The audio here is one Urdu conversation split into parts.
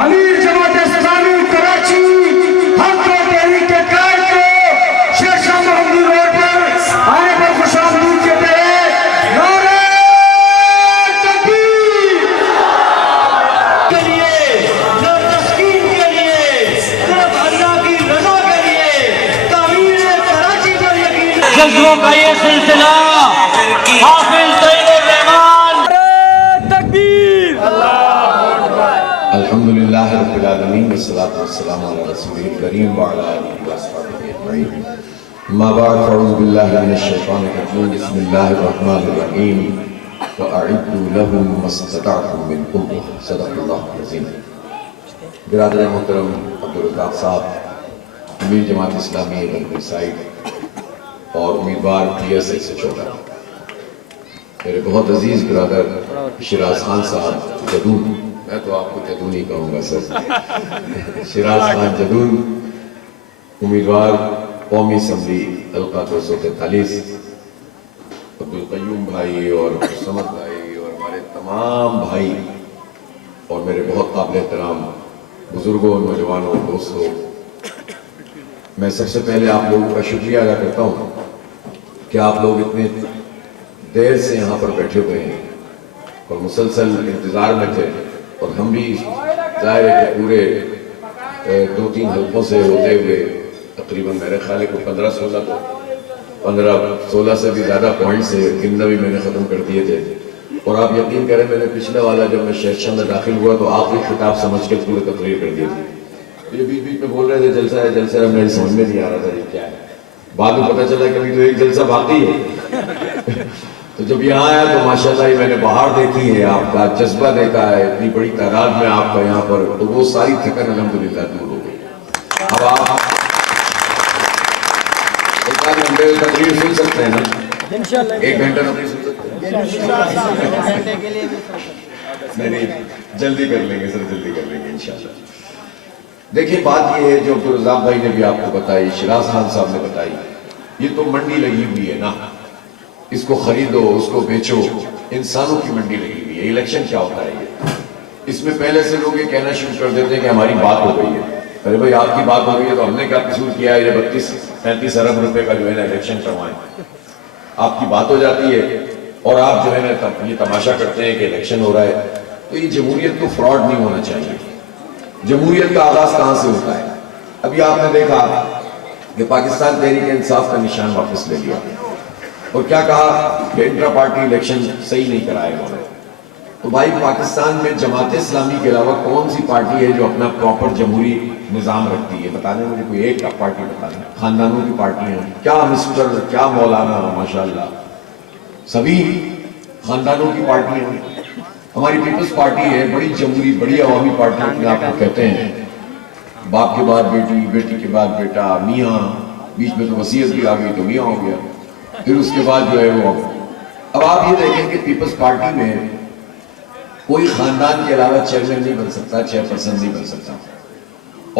امیر جماعت اسلامی کراچی حق و تحریک قائد کو شیر شاہ محمدی روڈ پر آنے پر خوش آمدید کہتے ہیں۔ نعرہ تکبیر کے لیے، نہ تسکین کے لیے، صرف اللہ کی رضا کے لیے تعمیر کراچی پر یقین جذبوں کا یہ سلسلہ حافظ طیب الرحمان تکبیر الحمدللہ رب العالمین والصلاة والسلام علی رسولہ الکریم وعلی آلہ وصحبہ اجمعین اما بعد فاعوذ باللہ من الشیطان الرجیم بسم اللہ الرحمن الرحیم وَأَعِدُّوا لَهُمْ مَا اسْتَطَعْتُم مِّن قُوَّةٍ صدق اللہ العظیم۔ برادر محترم عبدالرزاق صاحب، امیر جماعت اسلامی بنگری سائیڈ اور امیدوار PSA سے چھوڑا، میرے بہت عزیز برادر شیراز خان صاحب جدون، میں تو آپ کو جدون ہی کہوں گا سر، شیراز خان جدون امیدوار قومی اسمبلی حلقہ 243، عبدالقیوم بھائی اور سمد بھائی اور ہمارے تمام بھائی اور میرے بہت قابل احترام بزرگوں، نوجوانوں، دوستوں، میں سب سے پہلے آپ لوگوں کا شکریہ ادا کرتا ہوں کہ آپ لوگ اتنے دیر سے یہاں پر بیٹھے ہوئے ہیں اور مسلسل انتظار میں تھے، اور ہم بھی ظاہر ہے کہ پورے 2-3 حلقوں سے ہوتے ہوئے تقریباً میرے خیال ہے کہ 15-16 سے بھی زیادہ پوائنٹس سے گننا بھی میں نے ختم کر دیے تھے، اور آپ یقین کریں میں نے پچھلے والا جب میں شہرشاہ میں داخل ہوا تو آخری خطاب سمجھ کے پورے تقریر کر دی تھی۔ یہ بیچ بیچ میں بول رہے تھے جلسہ ہے جلسہ ہے، میری سمجھ میں نہیں آ رہا تھا یہ کیا ہے، بعد میں پتہ چلا کہ ابھی تو ایک جلسہ باقی ہے۔ تو جب یہاں آیا تو ماشاءاللہ ہی میں نے بہار دیکھی ہے، آپ کا جذبہ دیکھا ہے، اتنی بڑی تعداد میں آپ کا یہاں پر، تو وہ ساری تھکن الحمدللہ دور ہو گئی۔ اب آپ ایک آدھ گھنٹے تقریر سن سکتے ہیں نا؟ 1 گھنٹہ تقریر سن سکتے ہیں؟ نہیں، جلدی کر لیں گے سر، جلدی کر لیں گے انشاءاللہ۔ دیکھیں بات یہ ہے جو عبدالرزاق بھائی نے بھی آپ کو بتائی، شیراز خان صاحب نے بتائی، یہ تو منڈی لگی ہوئی ہے نا، اس کو خریدو، اس کو بیچو، انسانوں کی منڈی لگی ہوئی ہے۔ الیکشن کیا ہوتا ہے یہ؟ اس میں پہلے سے لوگ یہ کہنا شروع کر دیتے ہیں کہ ہماری بات ہو گئی ہے۔ ارے بھائی آپ کی بات ہو گئی ہے تو ہم نے کیا قصور کیا ہے؟ یہ 32-35 ارب روپے کا جو ہے نا الیکشن کروائیں، آپ کی بات ہو جاتی ہے اور آپ جو ہے نا یہ تماشا کرتے ہیں کہ الیکشن ہو رہا ہے۔ تو یہ جمہوریت کو فراڈ نہیں ہونا چاہیے۔ جمہوریت کا آغاز کہاں سے ہوتا ہے؟ ابھی آپ نے دیکھا کہ پاکستان تحریک انصاف کا نشان واپس لے لیا اور کیا کہا کہ انٹرا پارٹی الیکشن صحیح نہیں کرائے انہوں نے۔ تو بھائی پاکستان میں جماعت اسلامی کے علاوہ کون سی پارٹی ہے جو اپنا پراپر جمہوری نظام رکھتی ہے؟ بتانے مجھے کوئی ایک پارٹی بتانا۔ خاندانوں کی پارٹی ہیں، کیا مسٹر، کیا مولانا، ماشاءاللہ سبھی خاندانوں کی پارٹی ہیں۔ ہماری پیپلز پارٹی ہے، بڑی جمہوری، بڑی عوامی پارٹی اپنے آپ کو کہتے ہیں، باپ کے بعد بیٹی، بیٹی کے بعد بیٹا، میاں، بیچ میں تو وصیت بھی آ گئی تو میاں ہو گیا، پھر اس کے بعد جو ہے وہ۔ اب آپ یہ دیکھیں کہ پیپلز پارٹی میں کوئی خاندان کے علاوہ چیئرمین نہیں بن سکتا، چیئرپرسن نہیں بن سکتا،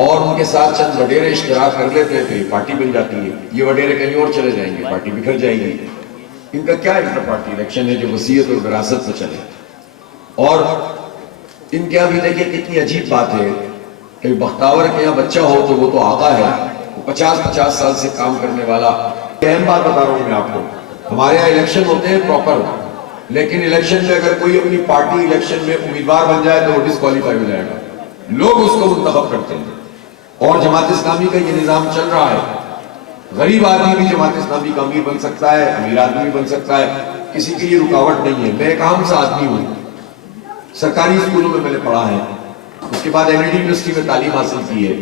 اور ان کے ساتھ چند وڈیرے اشتراک کر لیتے ہیں تو یہ پارٹی بن جاتی ہے۔ یہ وڈیرے کہیں اور چلے جائیں گے، پارٹی بکھر جائے گی۔ ان کا کیا انٹر پارٹی الیکشن ہے جو وصیت اور وراثت پہ چلے؟ اور ان کے ابھی دیکھیں کتنی عجیب بات ہے کہ بختاور کے یہاں بچہ ہو تو وہ تو آقا ہے، 50 سال سے کام کرنے والا۔ اہم بات بتا رہا ہوں میں آپ کو، ہمارے یہاں الیکشن ہوتے ہیں پراپر، لیکن الیکشن میں اگر کوئی اپنی پارٹی الیکشن میں امیدوار بن جائے تو وہ ڈسکوالیفائی ہو جائے گا، لوگ اس کو منتخب کرتے ہیں۔ اور جماعت اسلامی کا یہ نظام چل رہا ہے، غریب آدمی بھی جماعت اسلامی کا امیر بن سکتا ہے، امیر آدمی بھی بن سکتا ہے، کسی کی یہ رکاوٹ نہیں ہے۔ میں ایک عام سا آدمی ہوں، سرکاری اسکولوں میں نے پڑھا ہے، اس کے بعد MIT یونیورسٹی میں تعلیم حاصل کی ہے،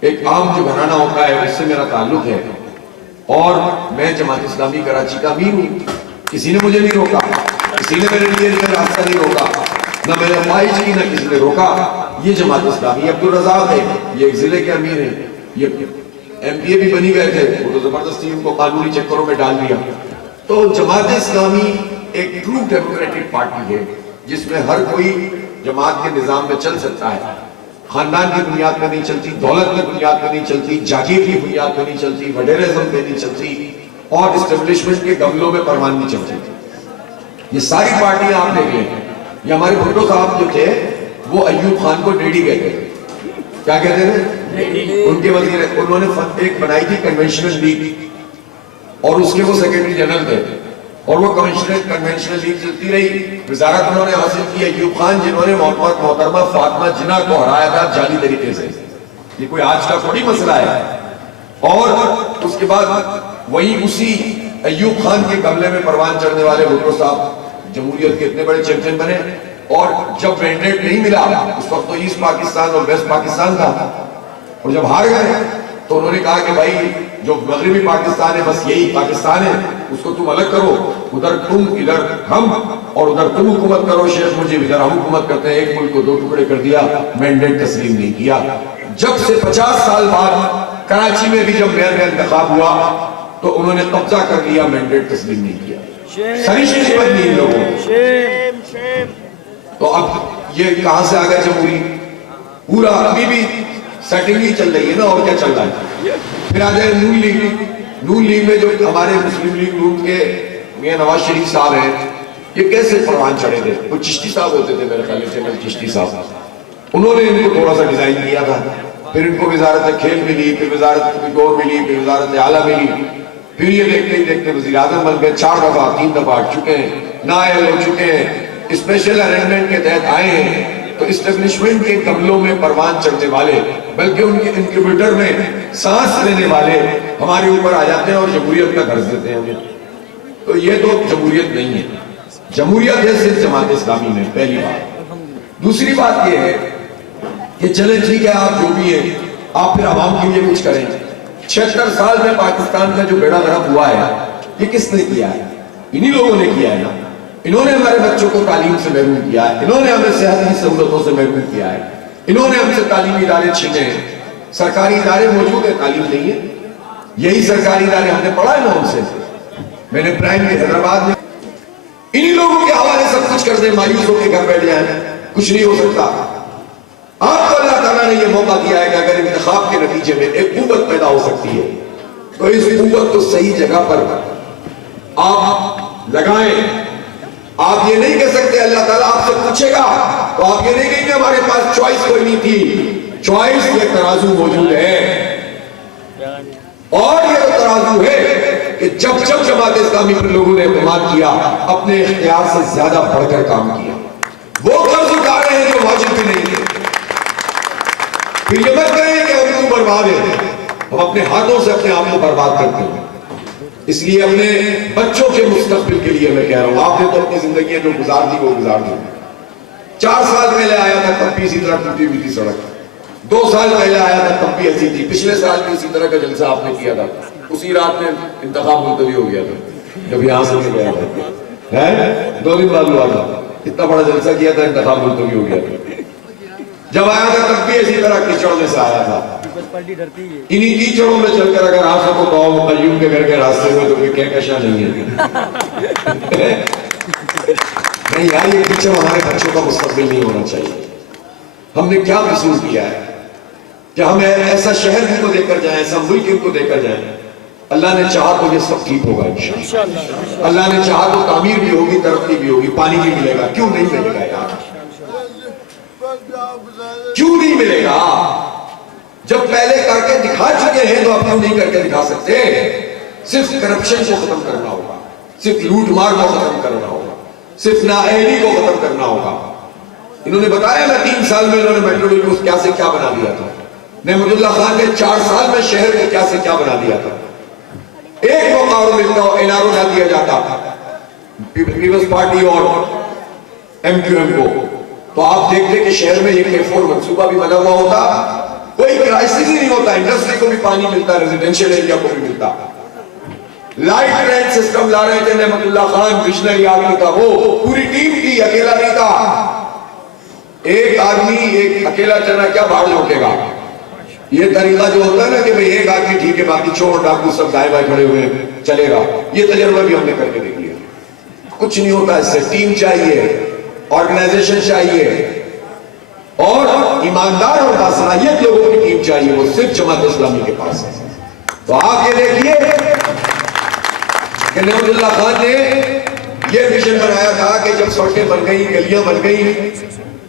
ایک عام جو گھرانہ ہوتا ہے اس سے میرا تعلق ہے، اور میں جماعت اسلامی کراچی کا امیر ہوں۔ کسی نے مجھے نہیں روکا، کسی نے میرے لیے راستہ نہیں روکا، نہ میں نے خواہش کی، نہ کسی نے روکا۔ یہ جماعت اسلامی، عبدالرزاق ہے، یہ ایک ضلع کے امیر ہیں، یہ MPA بھی بنی گئے تھے، وہ تو زبردستی ان کو قانونی چکروں میں ڈال دیا۔ تو جماعت اسلامی ایک ٹرو ڈیموکریٹک پارٹی ہے جس میں ہر کوئی جماعت کے نظام میں چل سکتا ہے، خاندان کی بنیاد پہ نہیں چلتی، دولت کی بنیاد پہ نہیں چلتی، جاگیر کی بنیاد پہ نہیں چلتی، وڈیرزم پہ نہیں چلتی، اور اسٹیبلشمنٹ کے گملوں میں پروان نہیں چلتی۔ یہ ساری پارٹیاں آپ دیکھ لیں، یہ ہمارے بھٹو صاحب جو تھے وہ ایوب خان کو ڈیڈی کہتے تھے. کیا کہتے تھے؟ ان کے وزیر, انہوں نے ایک بنائی تھی کنونشنل لیگ, اور اس کے وہ سیکرٹری جنرل تھے, اور وہ کنونشنل لیگ چلتی رہی. وزارت انہوں نے حاصل کی ایوب خان, جنہوں نے محترمہ فاطمہ جناح کو ہرایا تھا جعلی طریقے سے. یہ کوئی آج کا تھوڑی مسئلہ ہے. اور اس کے بعد وہی اسی ایوب خان کے قبلے میں پروان چڑھنے والے بھٹو صاحب جمہوریت کے اتنے بڑے چیمپئن بنے, اور جب مینڈیٹ نہیں ملا, اس وقت تو ایسٹ پاکستان اور ویسٹ پاکستان تھا, اور جب ہار گئے تو انہوں نے کہا کہ بھائی جو مغربی پاکستان ہے بس یہی پاکستان ہے, اس کو تم الگ کرو, ادھر تم ادھر ہم, اور ادھر تم حکومت کرو شیخ مجیب, ادھر ہم حکومت کرتے ہیں. ایک ملک کو دو ٹکڑے کر دیا, مینڈیٹ تسلیم نہیں کیا. جب سے 50 سال بعد کراچی میں بھی جب میئر کا انتخاب ہوا تو انہوں نے قبضہ کر لیا, مینڈیٹ تسلیم نہیں کیا. سرشتی بدلی ان لوگوں. تو اب یہ کہاں سے آگا جمہوری؟ پورا ابھی بھی سیٹنگ ہی چل رہی ہے نا, اور کیا چل رہا ہے. پھر آ جائے نون لیگ. نون لیگ میں جو ہمارے مسلم لیگ نون کے میاں نواز شریف صاحب ہیں, یہ کیسے پروان چڑھے تھے؟ وہ چشتی صاحب ہوتے تھے میرے خیال میں, جنرل چشتی صاحب. انہوں نے ان کو تھوڑا سا ڈیزائن کیا تھا, پھر ان کو وزارت کھیل ملی, پھر وزارت گور ملی, پھر وزارت اعلیٰ ملی, پھر یہ دیکھتے ہی دیکھتے وزیر اعظم بن گئے. 4 دفعہ 3 دفعہ ہٹ چکے ہیں, نائل ہو چکے ہیں, اسپیشل ارینجمنٹ کے تحت آئے ہیں. تو اسٹیبلشمنٹ کے قبلوں میں پروان چڑھنے والے, بلکہ ان کے انکیوبیٹر میں سانس لینے والے ہمارے اوپر آ جاتے ہیں اور جمہوریت کا غرض دیتے ہیں ہمیں. تو یہ تو جمہوریت نہیں ہے. جمہوریت ہے صرف جماعت اسلامی میں, پہلی بات. دوسری بات یہ ہے کہ چلے ٹھیک ہے آپ جو بھی ہیں, آپ پھر عوام کے لیے کچھ کریں. 76 سال میں پاکستان کا جو بیڑا غرق ہوا ہے, یہ کس نے کیا ہے؟ انہی لوگوں نے کیا ہے نا. انہوں نے ہمارے بچوں کو تعلیم سے محروم کیا ہے, انہوں نے ہمیں صحت کی سہولتوں سے محروم کیا ہے, انہوں نے ہم سے تعلیمی ادارے چھینے ہیں. سرکاری ادارے موجود ہیں, تعلیم نہیں ہے. یہی سرکاری ادارے ہم نے پڑھا ہے نا ان سے. میں نے پرائم میں حیدرآباد میں انہی لوگوں کے حوالے سب کچھ کر دیں, مایوس ہو کے گھر بیٹھ جائیں, کچھ نہیں ہو سکتا. آپ کو اللہ تعالیٰ نے یہ موقع دیا ہے کہ اگر انتخاب کے نتیجے میں ایک قوت پیدا ہو سکتی ہے تو اس قوت کو صحیح جگہ پر آپ لگائیں. آپ یہ نہیں کہہ سکتے اللہ تعالیٰ آپ سے پوچھے گا تو آپ یہ نہیں کہیں گے ہمارے پاس چوائس کوئی نہیں تھی. چوائس یہ ترازو موجود ہے, اور یہ ترازو ہے کہ جب جب جماعت اسلامی پر لوگوں نے اعتماد کیا, اپنے اختیار سے زیادہ بڑھ کر کام کیا. وہ قرض اٹھا رہے ہیں جو واجب بھی نہیں تھے. پھر یہ مت کہیں کہ ہم کو برباد ہے, ہم اپنے ہاتھوں سے اپنے آپ کو برباد کرتے ہیں. اس لیے اپنے بچوں کے مستقبل کے لیے میں کہہ رہا ہوں, آپ نے تو اپنی زندگی جو گزار دی وہ گزار دی. 4 سال پہلے آیا تھا تب بھی اسی طرح ٹوٹی ہوئی تھی سڑک. 2 سال پہلے آیا تھا تب بھی ایسی تھی. پچھلے سال بھی اسی طرح کا جلسہ آپ نے کیا تھا, اسی رات میں انتخاب ملتوی ہو گیا تھا جب یہاں سے گیا تھا. 2 دن بعد ہوا تھا, اتنا بڑا جلسہ کیا تھا, انتخاب ملتوی ہو گیا تھا. جب آیا تھا تب بھی اسی طرح کیچڑ میں سے آیا تھا. انہی کیچڑوں میں چل کر اگر آپ سب کو کہو قیوم کے گھر کے راستے میں تو کوئی کہکشاں نہیں ہے. نہیں یار, یہ کیچڑ ہمارے بچوں کا مستقبل نہیں ہونا چاہیے. ہم نے کیا قصور کیا ہے کہ ہم ایسا شہر ان کو دے کر جائیں, ایسا ملک ان کو دے کر جائیں. اللہ نے چاہا تو یہ سب ٹھیک ہوگا انشاءاللہ. اللہ نے چاہا تو تعمیر بھی ہوگی, ترقی بھی ہوگی, پانی بھی ملے گا. کیوں نہیں ملے گا یار, کیوں نہیں ملے گا؟ جب پہلے کر کے دکھا چکے ہیں تو اب کیوں نہیں کر کے دکھا سکتے؟ صرف کرپشن کو ختم کرنا ہوگا, صرف لوٹ مار کو ختم کرنا ہوگا, صرف نااہلی کو ختم کرنا ہوگا. انہوں نے بتایا نا 3 سال میں انہوں نے میٹرو ریل کو کیا سے کیا بنا دیا تھا. نعمت اللہ خان نے 4 سال میں شہر کو کیا سے کیا بنا دیا تھا. ایک موقع اور ملتا ہو این آر او نہ دیا جاتا پیپلز پارٹی اور ایم کیو ایم کو, تو آپ دیکھتے کہ شہر میں یہ K4 منصوبہ بھی بنا ہوا ہوتا, کوئی کرائسس ہی نہیں ہوتا. انڈسٹری کو بھی پانی ملتا, ریزیڈینشل ایریا کو بھی ملتا. لائٹ ٹرین سسٹم لا رہے تھے نعمت اللہ خان, ویژنری آدمی تھا وہ, پوری ٹیم کی, اکیلا نہیں تھا. ایک آدمی ایک اکیلا چنا کیا بھاڑ جھونکے گا. یہ طریقہ جو ہوتا ہے نا کہ بھئی ایک آدمی ٹھیک ہے, باقی چور ڈاکو سب دائیں بائیں کھڑے ہوئے چلے گا, یہ تجربہ بھی ہم نے کر کے دیکھ لیا. کچھ نہیں ہوتا اس سے. ٹیم چاہیے, آرگنائزیشن چاہیے, اور ایماندار اور باصلاحیت لوگوں کی ٹیم چاہیے. وہ صرف جماعت اسلامی کے پاس ہے. تو آپ یہ دیکھیے کہ نعمت اللہ خان نے یہ ویژن بنایا تھا کہ جب سڑکیں بن گئی, گلیاں بن گئی,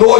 2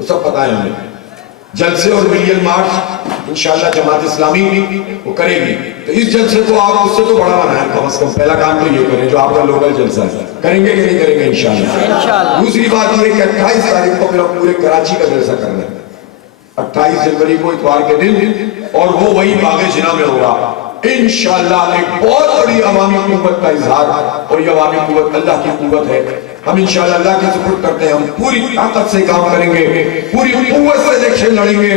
وہ سب پتہ ہے ہمیں. جلسے اور ملین مارچ انشاءاللہ جماعت اسلامی وہ کرے گی. تو اس جلسے کو آپ اس سے تو بڑا بنائیں, کم از کم پہلا کام تو یہ کریں جو آپ کا لوکل جلسہ ہے. کریں گے کہ نہیں کریں گے انشاءاللہ. دوسری بات یہ کہ 28 تاریخ کو پھر پورے کراچی کا جلسہ کرنا ہے. 28 جنوری کو اتوار کے دن, اور وہ وہی باغ جناح میں ہوگا انشاءاللہ. ایک بہت بڑی عوامی قوت کا اظہار, اور یہ عوامی قوت اللہ کی قوت ہے. ہم انشاءاللہ اللہ کی سپورٹ کرتے ہیں. ہم پوری طاقت سے کام کریں گے, پوری قوت سے الیکشن لڑیں گے,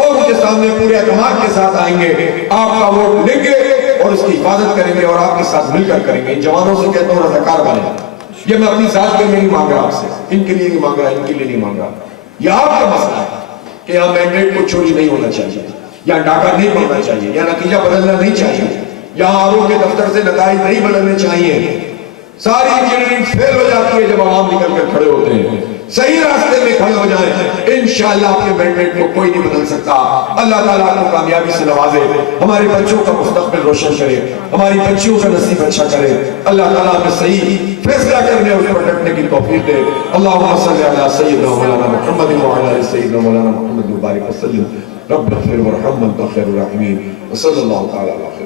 اور ان کے سامنے پورے اعتماد کے ساتھ آئیں گے. آپ کا ووٹ لیں گے اور اس کی حفاظت کریں گے, اور آپ کے ساتھ مل کر کریں گے. ان جوانوں سے کہتا ہوں رضاکار بنیں. یہ میں اپنی ذات کے لیے نہیں مانگ رہا آپ سے, ان کے لیے نہیں مانگ رہا, ان کے لیے نہیں مانگ رہا. یہ آپ کا مسئلہ ہے کہ یہاں مینڈیٹ کو چوری نہیں ہونا چاہیے, یا ڈاکہ نہیں پڑنا چاہیے, یا نتیجہ بدلنا نہیں چاہیے, یہاں آرو کے دفتر سے نتائج نہیں بدلنے چاہیے. ساری انجینئرنگ فیل ہو جاتی ہے جب عوام نکل کر کھڑے ہوتے ہیں. صحیح راستے میں کھڑے ہو جائیں, انشاءاللہ آپ کے مینڈیٹ کو کوئی نہیں بدل سکتا. اللہ تعالیٰ آپ کو کامیابی سے نوازے, ہمارے بچوں کا مستقبل روشن کرے, ہماری بچیوں کا نصیب اچھا کرے. اللہ تعالیٰ ہمیں صحیح فیصلہ کرنے اور اس پر ڈٹنے کی توفیق دے. اللہم صلی علی سیدنا مولانا محمد وعلی آل سیدنا مولانا محمد وبارک وسلم. رب اغفر وارحم وانت خیر الراحمین. وصلی اللہ تعالی علیہ وسلم.